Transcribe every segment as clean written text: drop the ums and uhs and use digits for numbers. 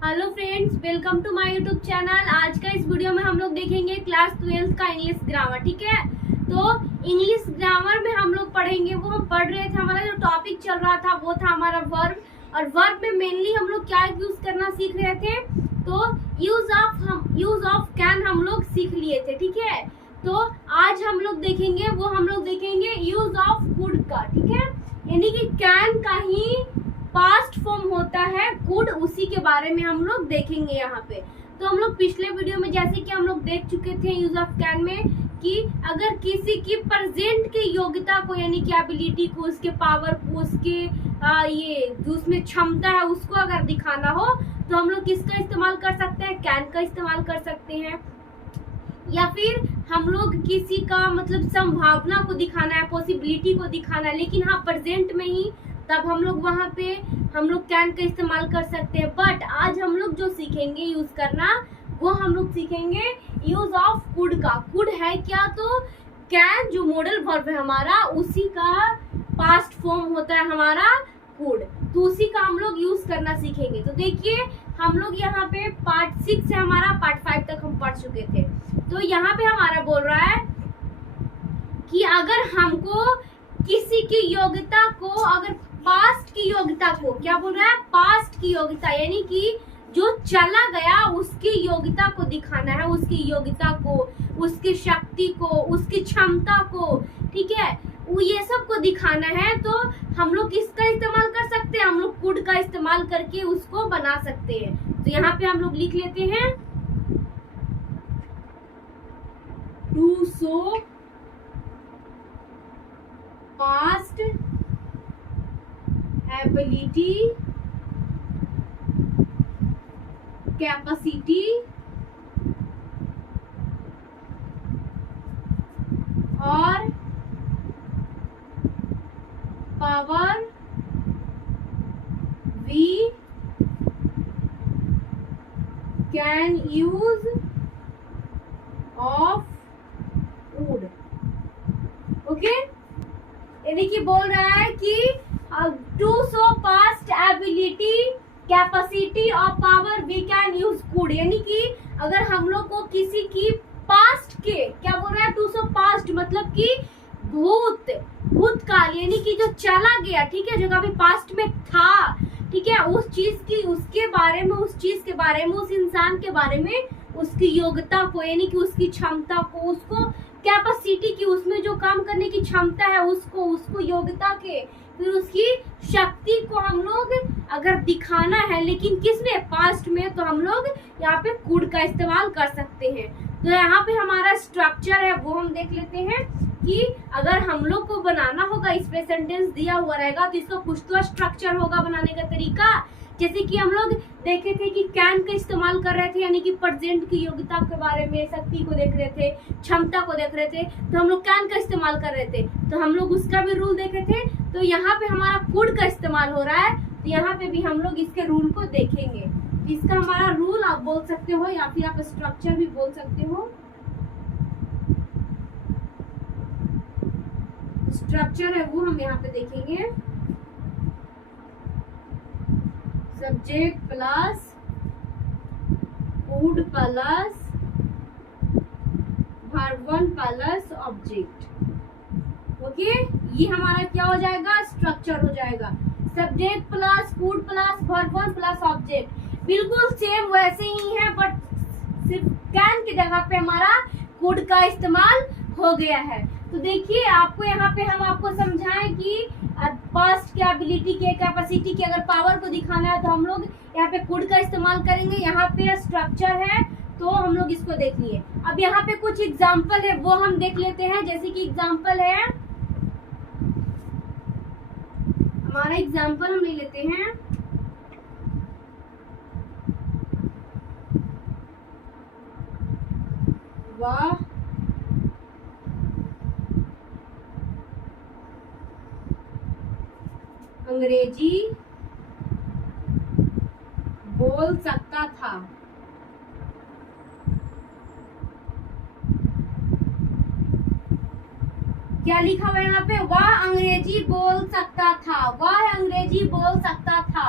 Hello friends, welcome to my YouTube channel. आज का इस वीडियो में हम लोग देखेंगे क्लास 12 का इंग्लिश ग्रामर। ठीक है, तो इंग्लिश ग्रामर में हम लोग पढ़ेंगे, वो हम पढ़ रहे थे, हमारा जो टॉपिक चल रहा था वो था हमारा वर्ब। और वर्ब में मेनली हम लोग क्या यूज करना सीख रहे थे, तो यूज ऑफ कैन हम लोग सीख लिए थे। ठीक है, तो आज हम लोग देखेंगे यूज ऑफ कुड का। ठीक है, यानी कि कैन का ही पास्ट फॉर्म होता है कुड, उसी के बारे में हम लोग देखेंगे यहाँ पे। तो हम लोग पिछले वीडियो में जैसे कि हम लोग देख चुके थे यूज ऑफ कैन में कि अगर किसी की प्रेजेंट की योग्यता को, यानी कि एबिलिटी को, उसके पावर को, उसके ये जो उसमें क्षमता है उसको अगर दिखाना हो तो हम लोग किसका इस्तेमाल कर सकते हैं, कैन का इस्तेमाल कर सकते हैं। या फिर हम लोग किसी का मतलब संभावना को दिखाना है, पॉसिबिलिटी को दिखाना है, लेकिन हाँ प्रेजेंट में ही, तब हम लोग वहाँ पे हम लोग कैन का इस्तेमाल कर सकते हैं। बट आज हम लोग जो सीखेंगे यूज करना, वो हम लोग सीखेंगे यूज ऑफ कुड का। कुड है क्या, तो कैन जो मॉडल वर्ब है हमारा, उसी का पास्ट फॉर्म होता है हमारा कुड, तो उसी का हम लोग यूज करना सीखेंगे। तो देखिए हम लोग यहाँ पे पार्ट 6 से हमारा पार्ट 5 तक हम पढ़ चुके थे। तो यहाँ पे हमारा बोल रहा है कि अगर हमको किसी की योग्यता को, अगर पास्ट की योग्यता को, क्या बोल रहा है, पास्ट की योग्यता, यानी कि जो चला गया उसकी योग्यता को दिखाना है, उसकी योग्यता को, उसकी शक्ति को, उसकी क्षमता को, ठीक है, वो ये सब को दिखाना है, तो हम लोग किसका इस्तेमाल कर सकते हैं, हम लोग कुड का इस्तेमाल करके उसको बना सकते हैं। तो यहाँ पे हम लोग लिख लेते हैं to show past ability, capacity और power we can use of would. Okay, यानी कि बोल रहा है कि to show past ability, capacity और power we can use could, यानी कि अगर हम लोग को किसी की पास्ट के, क्या बोल रहा है, टू शो पास्ट मतलब कि भूतकाल, यानी कि जो चला गया, ठीक है, जो कभी पास्ट में था, ठीक है, उस चीज की, उसके बारे में, उस चीज के बारे में, उस इंसान के बारे में, उसकी योग्यता को, यानी कि उसकी क्षमता को, उसको कैपेसिटी की, उसमें जो काम करने की क्षमता है उसको योग्यता के, फिर उसकी शक्ति को हम लोग अगर दिखाना है, लेकिन किसने, पास्ट में, तो हम लोग यहाँ पे कुड का इस्तेमाल कर सकते हैं। तो यहाँ पे हमारा स्ट्रक्चर है वो हम देख लेते हैं कि अगर हम लोग को बनाना होगा, इस पे सेंटेंस दिया हुआ रहेगा तो इसका कुछ तो स्ट्रक्चर होगा बनाने का तरीका। जैसे कि हम लोग देखे थे कि कैन का इस्तेमाल कर रहे थे, यानी कि प्रेजेंट की योग्यता के बारे में, शक्ति को देख रहे थे, क्षमता को देख रहे थे, तो हम लोग कैन का इस्तेमाल कर रहे थे, तो हम लोग उसका भी रूल देखे थे। तो यहाँ पे हमारा कुड का इस्तेमाल हो रहा है, तो यहाँ पे भी हम लोग इसके रूल को देखेंगे। इसका हमारा रूल आप बोल सकते हो, या फिर आप स्ट्रक्चर भी बोल सकते हो। स्ट्रक्चर है वो हम यहाँ पे देखेंगे, subject plus could plus verb plus object. Okay, ये हमारा क्या हो जाएगा, स्ट्रक्चर हो जाएगा, subject plus could plus verb plus object. बिल्कुल सेम वैसे ही है, बट सिर्फ कैन की जगह पे हमारा कुड का इस्तेमाल हो गया है। तो देखिए आपको यहाँ पे हम आपको समझाएं कि पास्ट की एबिलिटी के, कैपेसिटी की, अगर पावर को दिखाना है तो हम लोग यहाँ पे कुड का इस्तेमाल करेंगे। यहाँ पे स्ट्रक्चर है तो हम लोग इसको देख लिए। अब यहाँ पे कुछ एग्जाम्पल है वो हम देख लेते हैं। जैसे कि एग्जाम्पल है, हमारा एग्जाम्पल हम ले लेते हैं, वाह अंग्रेजी बोल सकता था। क्या लिखा हुआ है यहाँ पे, वह अंग्रेजी बोल सकता था, वह अंग्रेजी बोल सकता था।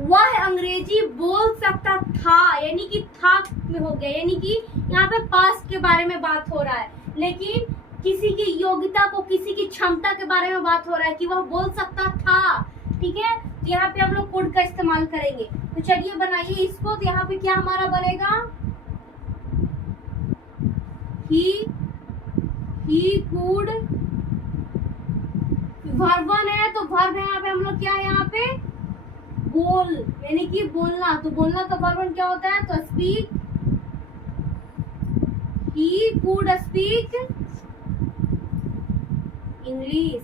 वह अंग्रेजी बोल सकता था, यानी कि था में हो गया, यानी कि यहाँ पे पास्ट के बारे में बात हो रहा है, लेकिन किसी की योग्यता को, किसी की क्षमता के बारे में बात हो रहा है कि वह बोल सकता था। ठीक है, तो यहाँ पे हम लोग कुड का इस्तेमाल करेंगे। तो चलिए बनाइए इसको। तो यहाँ पे क्या हमारा बनेगा, ही कुड, वर्ब वन है तो वर्ब है यहाँ पे हम लोग क्या है, यहाँ पे बोल, यानी कि बोलना। तो बोलना का वर्ब वन क्या होता है, तो speak, he could speak English.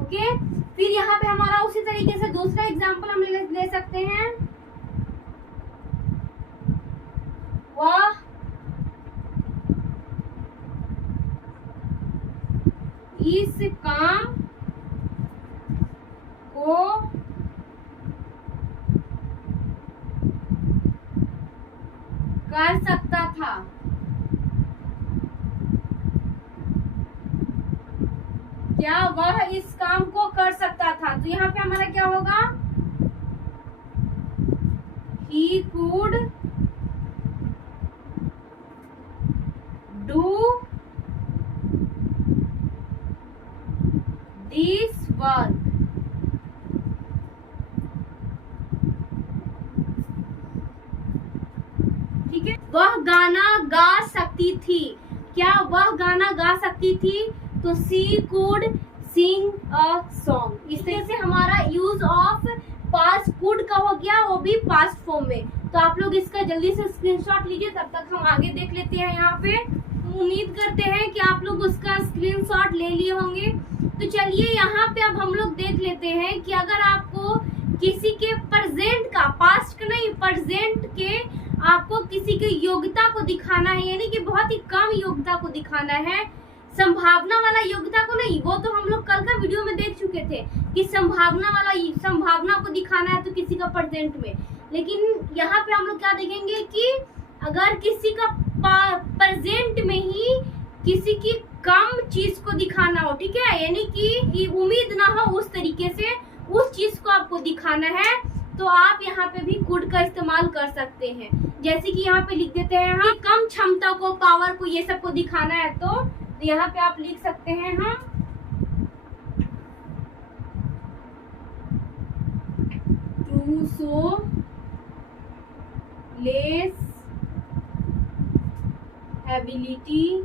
Okay, फिर यहाँ पे हमारा उसी तरीके से दूसरा एग्जांपल हम ले सकते हैं। वह इस काम को कर सकता था। क्या वह इस काम को कर सकता था, तो यहाँ पे हमारा क्या होगा, he could do this work। ठीक है, वह गाना गा सकती थी। क्या वह गाना गा सकती थी, तो सी कुड सिंग अ सॉन्ग। इस तरह से हमारा यूज ऑफ पास्ट कुड का हो गया, वो भी पास्ट फॉर्म में। तो आप लोग इसका जल्दी से स्क्रीनशॉट लीजिए, तब तक हम आगे देख लेते हैं। यहाँ पे उम्मीद करते हैं कि आप लोग उसका स्क्रीनशॉट ले लिए होंगे। तो चलिए यहाँ पे अब हम लोग देख लेते हैं कि अगर आपको किसी के प्रेजेंट का, पास्ट का नहीं, प्रेजेंट के आपको किसी की योग्यता को दिखाना है, यानी कि बहुत ही कम योग्यता को दिखाना है, संभावना वाला योग्यता को नहीं। वो तो हम लोग कल का वीडियो में देख चुके थे कि संभावना को दिखाना है तो किसी का प्रेजेंट में। लेकिन यहाँ पे हम लोग क्या देखेंगे कि अगर किसी का प्रेजेंट में ही किसी की कम चीज को दिखाना हो, ठीक है, यानी कि उम्मीद ना हो उस तरीके से उस चीज को आपको दिखाना है, तो आप यहाँ पे भी कुड का इस्तेमाल कर सकते हैं। जैसे कि यहाँ पे लिख देते हैं हम कम क्षमता को, पावर को, ये सब को दिखाना है, तो यहाँ पे आप लिख सकते हैं हम to show less ability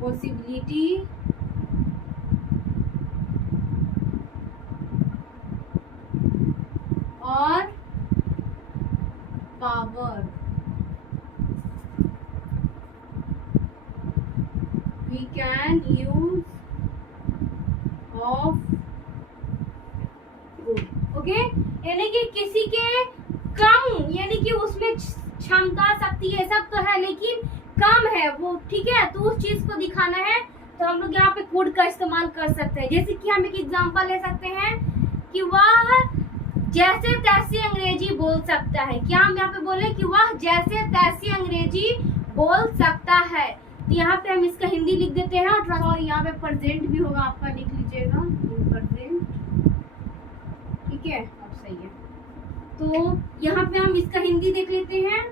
possibility और power, we can use of good। Okay, यानी कि किसी के कम, यानी कि उसमें क्षमता, शक्ति ये सब तो है लेकिन कम है वो, ठीक है, तो उस चीज को दिखाना है तो हम लोग यहाँ पे कुड का इस्तेमाल कर सकते हैं। जैसे कि हम एक एग्जांपल ले सकते हैं कि वह जैसे तैसी अंग्रेजी बोल सकता है। क्या हम यहाँ पे बोले कि वह जैसे तैसी अंग्रेजी बोल सकता है, तो यहाँ पे हम इसका हिंदी लिख देते हैं और यहाँ पे प्रेजेंट भी होगा, आपका लिख लीजिएगा प्रेजेंट। ठीक है, अब सही है। तो यहाँ पे हम इसका हिंदी देख लेते हैं।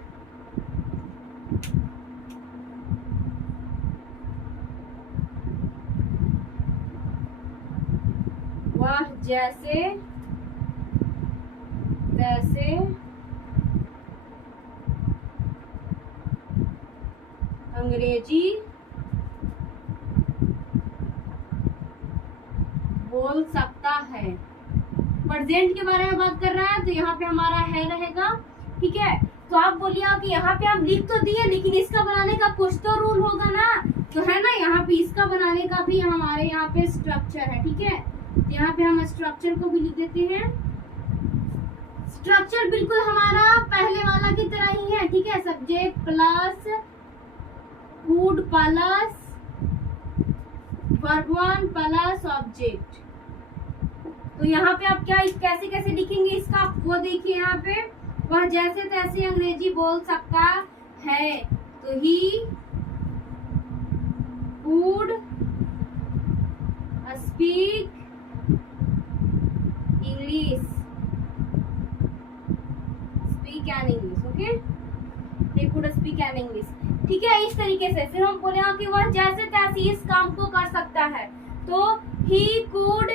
वह जैसे तैसे अंग्रेजी बोल सकता है। प्रेजेंट के बारे में बात कर रहा है तो यहाँ पे हमारा है रहेगा। ठीक है, तो आप बोलिए कि यहाँ पे आप लिख तो दिए लेकिन इसका बनाने का कुछ तो रूल होगा ना, तो है ना, यहाँ पे इसका बनाने का भी हमारे यहाँ पे स्ट्रक्चर है। ठीक है, यहाँ पे हम स्ट्रक्चर को भी लिख देते हैं। स्ट्रक्चर बिल्कुल हमारा पहले वाला की तरह ही है। ठीक है, subject plus would plus verb one plus object. तो यहाँ पे आप क्या कैसे कैसे लिखेंगे इसका, वो देखिए यहाँ पे, वह जैसे तैसे अंग्रेजी बोल सकता है, तो he would speak English, speak an English, okay, they could speak an English, ठीक है। इस तरीके से फिर हम बोले कि वह जैसे तैसे इस काम को कर सकता है, तो he could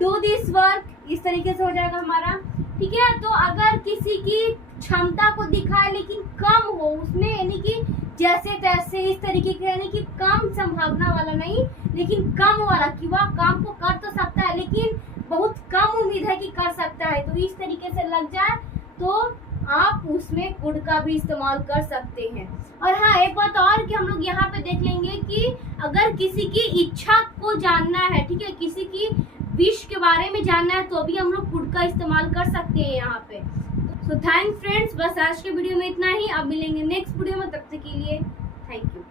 do this work, इस तरीके से हो जाएगा हमारा, ठीक है। तो अगर किसी की क्षमता को दिखाए लेकिन कम हो उसमें, यानी कि जैसे तैसे इस तरीके के, यानी कि कम संभावना वाला नहीं लेकिन कम वाला, कि वह काम को कर तो सकता है लेकिन बहुत कम उम्मीद है कि कर सकता है, तो इस तरीके से लग जाए तो आप उसमें कुड का भी इस्तेमाल कर सकते हैं। और हाँ, एक बात और कि हम लोग यहाँ पे देख लेंगे कि अगर किसी की इच्छा को जानना है, ठीक है, किसी की विश के बारे में जानना है, तो भी हम लोग कुड का इस्तेमाल कर सकते हैं यहाँ पे। तो थैंक्स फ्रेंड्स, बस आज के वीडियो में इतना ही। अब मिलेंगे नेक्स्ट वीडियो में, तब तक के लिए थैंक यू।